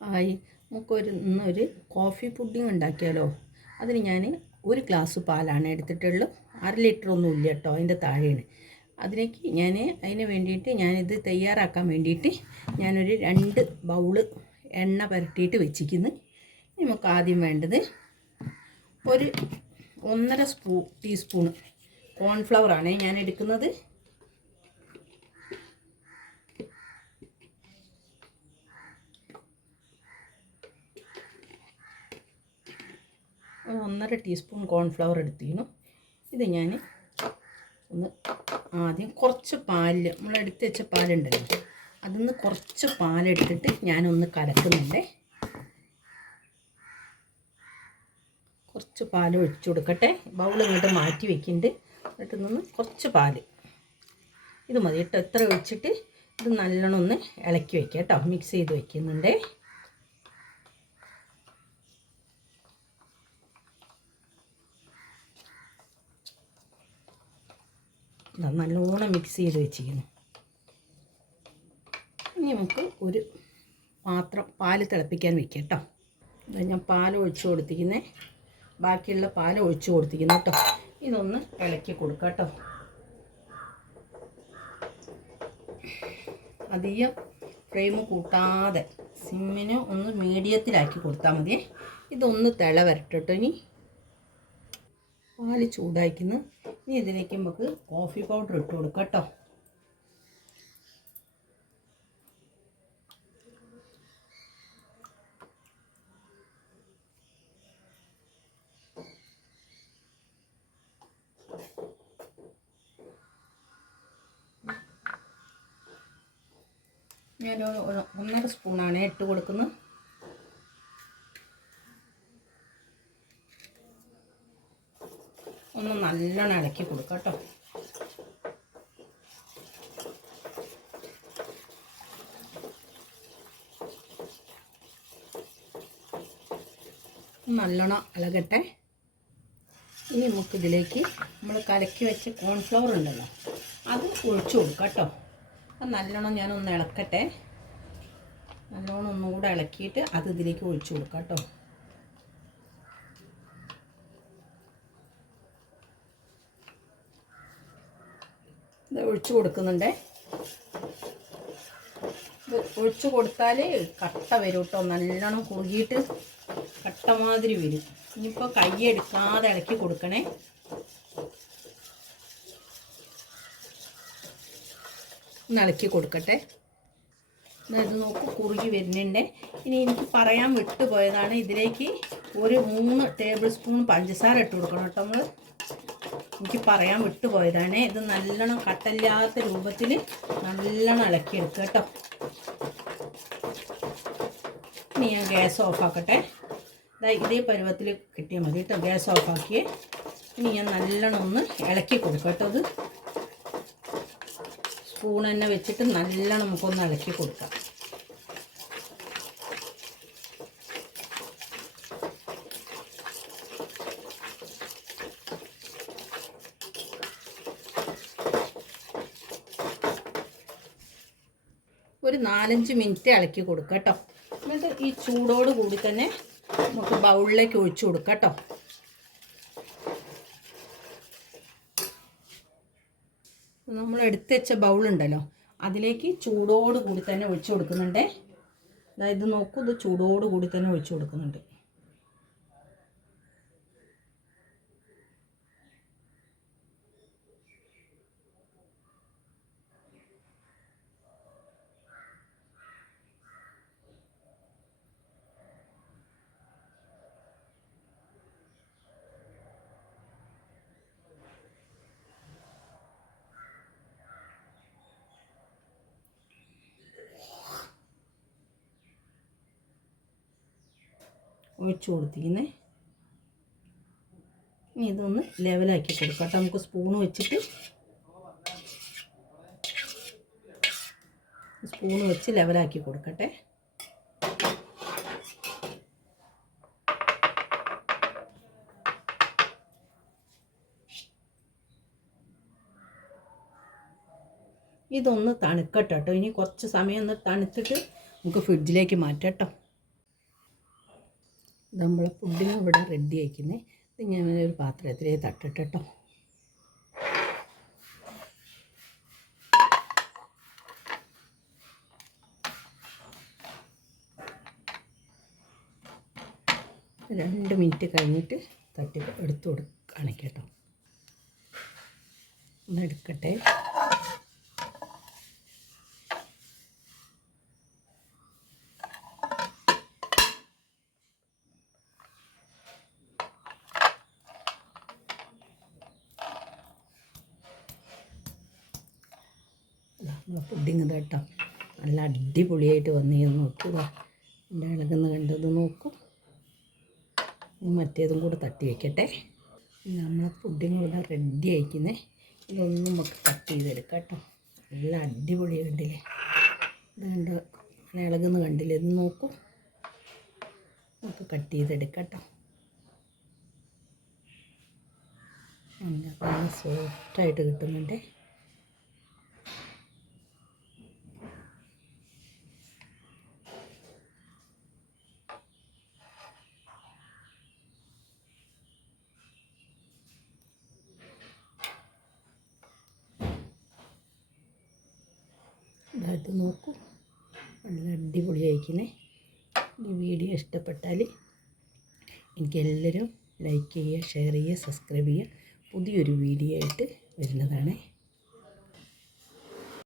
ആയി. നമുക്കൊരു ഇന്നൊരു കോഫി പുഡിങ് ഉണ്ടാക്കിയാലോ? അതിന് ഞാൻ ഒരു ഗ്ലാസ് പാലാണ് എടുത്തിട്ടുള്ളൂ. അര ലിറ്റർ ഒന്നും ഇല്ല കേട്ടോ അതിന്റെ താഴെയാണ്. അതിലേക്ക് ഞാൻ അതിന് വേണ്ടിയിട്ട് ഞാനിത് തയ്യാറാക്കാൻ വേണ്ടിയിട്ട് ഞാനൊരു രണ്ട് ബൗൾ എണ്ണ പുരട്ടിയിട്ട് വെച്ചിരിക്കുന്നു. നമുക്ക് ആദ്യം വേണ്ടത് ഒരു ഒന്നര സ്പൂ ടീസ്പൂണ് കോൺഫ്ലവറാണ് ഞാൻ എടുക്കുന്നത് ഒരു ഒന്നര ടീസ്പൂൺ കോൺഫ്ലവർ എടുത്തിരുന്നു. ഇത് ഞാൻ ഒന്ന് ആദ്യം കുറച്ച് പാലിൽ നമ്മൾ എടുത്ത് വെച്ച പാലുണ്ടല്ലോ അതിൽ നിന്ന് കുറച്ച് പാലെടുത്തിട്ട് ഞാനൊന്ന് കലക്കുന്നുണ്ടേ. കുറച്ച് പാൽ ഒഴിച്ചു കൊടുക്കട്ടെ. ബൗൾ ഇങ്ങോട്ട് മാറ്റി വെക്കുന്നുണ്ട് എന്നിട്ട് നിന്ന് കുറച്ച് പാൽ. ഇത് മതി. കേട്ടോ എത്ര ഒഴിച്ചിട്ട് ഇത് നല്ലോണം ഒന്ന് ഇളക്കി വെക്കാം കേട്ടോ. മിക്സ് ചെയ്ത് വെക്കുന്നുണ്ടേ. നല്ലോണം മിക്സ് ചെയ്ത് വെച്ചിരിക്കുന്നു. ഇനി നമുക്ക് ഒരു പാത്രം പാൽ തിളപ്പിക്കാൻ വെക്കാം കേട്ടോ ഇതാ ഞാൻ പാൽ ഒഴിച്ചു കൊടുത്തിരിക്കുന്നേ. ബാക്കിയുള്ള പാൽ ഒഴിച്ചു കൊടുത്തിരിക്കുന്നു കേട്ടോ ഇതൊന്ന് ഇളക്കി കൊടുക്കാം കേട്ടോ അധികം ഫ്ലെയിം കൂട്ടാതെ സിമ്മിന് ഒന്ന് മീഡിയത്തിലാക്കി കൊടുത്താൽ മതി ഇതൊന്ന് തിള വരട്ടെ കേട്ടോ ഇനി. പാൽ ചൂടാക്കുന്നു ഇനി ഇതിലേക്ക് നമുക്ക് കോഫി പൗഡർ ഇട്ട് കൊടുക്കാം കേട്ടോ ഞാൻ ഒന്നര സ്പൂണാണ് ഇട്ട് കൊടുക്കുന്നത്. ഒന്ന് നല്ലോണം ഇളക്കി കൊടുക്കാം കേട്ടോ. നല്ലോണം ഇളകട്ടെ. ഇനി നമുക്കിതിലേക്ക് നമ്മൾ കലക്കി വെച്ച കോൺഫ്ലവർ ഉണ്ടല്ലോ അത് ഒഴിച്ചു കൊടുക്കാം കേട്ടോ. അത് നല്ലോണം ഞാനൊന്ന് ഇളക്കട്ടെ. നല്ലോണം ഒന്നുകൂടെ ഇളക്കിയിട്ട് അത് ഇതിലേക്ക് ഒഴിച്ചു കൊടുക്കാം കേട്ടോ. ഒഴിച്ചു കൊടുക്കുന്നുണ്ട്. ഇത് ഒഴിച്ചു കൊടുത്താൽ കട്ട വരും കേട്ടോ. നല്ലോണം കുറുകിയിട്ട് കട്ട മാതിരി വരും. ഇനിയിപ്പോൾ കൈ എടുക്കാതെ ഇളക്കി കൊടുക്കണേ. ഒന്ന് ഇളക്കി കൊടുക്കട്ടെ. ഇത് നോക്കൂ കുറുകി വരുന്നുണ്ട്. ഇനി എനിക്ക് പറയാൻ വിട്ടുപോയതാണ് ഇതിലേക്ക് ഒരു മൂന്ന് ടേബിൾ സ്പൂൺ പഞ്ചസാര ഇട്ട് കൊടുക്കണം കേട്ടോ നമ്മൾ എനിക്ക് പറയാൻ വിട്ടുപോയതാണ്. ഇത് നല്ലോണം കട്ടല്ലാത്ത രൂപത്തിൽ നല്ലോണം ഇളക്കിയെടുക്കുക കേട്ടോ. ഇനി ഞാൻ ഗ്യാസ് ഓഫാക്കട്ടെ ഇതേ പരുവത്തിൽ കിട്ടിയാൽ മതി കേട്ടോ ഗ്യാസ് ഓഫാക്കിയേ ഇനി ഞാൻ നല്ലോണം ഒന്ന് ഇളക്കി കൊടുക്കാം കേട്ടോ അത് സ്പൂൺ തന്നെ വെച്ചിട്ട് നല്ലോണം നമുക്കൊന്ന് ഇളക്കി കൊടുക്കാം. ഒരു നാലഞ്ച് മിനിറ്റ് ഇളക്കി കൊടുക്കുക കേട്ടോ. എന്നിട്ട് ഈ ചൂടോട് കൂടി തന്നെ നമുക്ക് ബൗളിലേക്ക് ഒഴിച്ചു കൊടുക്കുക കേട്ടോ. നമ്മൾ എടുത്ത് വെച്ച ബൗളുണ്ടല്ലോ അതിലേക്ക് ചൂടോട് കൂടി തന്നെ ഒഴിച്ചു കൊടുക്കുന്നുണ്ടേ. അതായത് നോക്കൂ ഇത് ചൂടോട് കൂടി തന്നെ ഒഴിച്ചു കൊടുക്കുന്നുണ്ട്. ഒഴിച്ചു കൊടുത്തിരിക്കുന്നേ. ഇനി ഇതൊന്ന് ലെവലാക്കി കൊടുക്കാം. കേട്ടോ നമുക്ക് സ്പൂൺ വെച്ചിട്ട് സ്പൂൺ വെച്ച് ലെവലാക്കി കൊടുക്കട്ടെ. ഇതൊന്ന് തണുക്കട്ടെ കേട്ടോ. ഇനി കുറച്ച് സമയം ഒന്ന് തണുത്തിട്ട് നമുക്ക് ഫ്രിഡ്ജിലേക്ക് മാറ്റാം കേട്ടോ. നമ്മളെ പുഡിങ് ഇവിടെ റെഡി ആക്കുന്നത് ഇത് ഒരു പാത്രത്തിലേ തട്ടിട്ട് രണ്ട് മിനിറ്റ് കഴിഞ്ഞിട്ട് തട്ടി എടുത്ത് കൊടുക്കുകയാണ് കേട്ടോ. ഒന്ന് എടുക്കട്ടെ നമ്മളെ പുഡിങ് കേട്ടോ നല്ല അടിപൊളിയായിട്ട് വന്നീന്ന് നോക്കുക എന്റെ ഇളകുന്ന കണ്ടത് നോക്കും. മറ്റേതും കൂടെ തട്ടി വയ്ക്കട്ടെ നമ്മളെ പുഡിങ് ഇവിടെ റെഡി ആയിക്കുന്നേ. ഇതൊന്നും നമുക്ക് കട്ട് ചെയ്തെടുക്കാം കേട്ടോ നല്ല അടിപൊളി കണ്ടില്ലേ ഇത് കണ്ട്? ഇളകുന്ന കണ്ടില്ലേ? ഇത് നോക്കും. നമുക്ക് കട്ട് ചെയ്തെടുക്കാം കേട്ടോ സോഫ്റ്റായിട്ട് കിട്ടുന്നുണ്ടേ. ഇതായിട്ട് നോക്കൂ. നല്ല ആയിക്കണേ ഈ വീഡിയോ ഇഷ്ടപ്പെട്ടാൽ എനിക്കെല്ലാവരും ലൈക്ക് ചെയ്യുക ഷെയർ ചെയ്യുക സബ്സ്ക്രൈബ് ചെയ്യുക. പുതിയൊരു വീഡിയോ ആയിട്ട് വരുന്നതാണേ.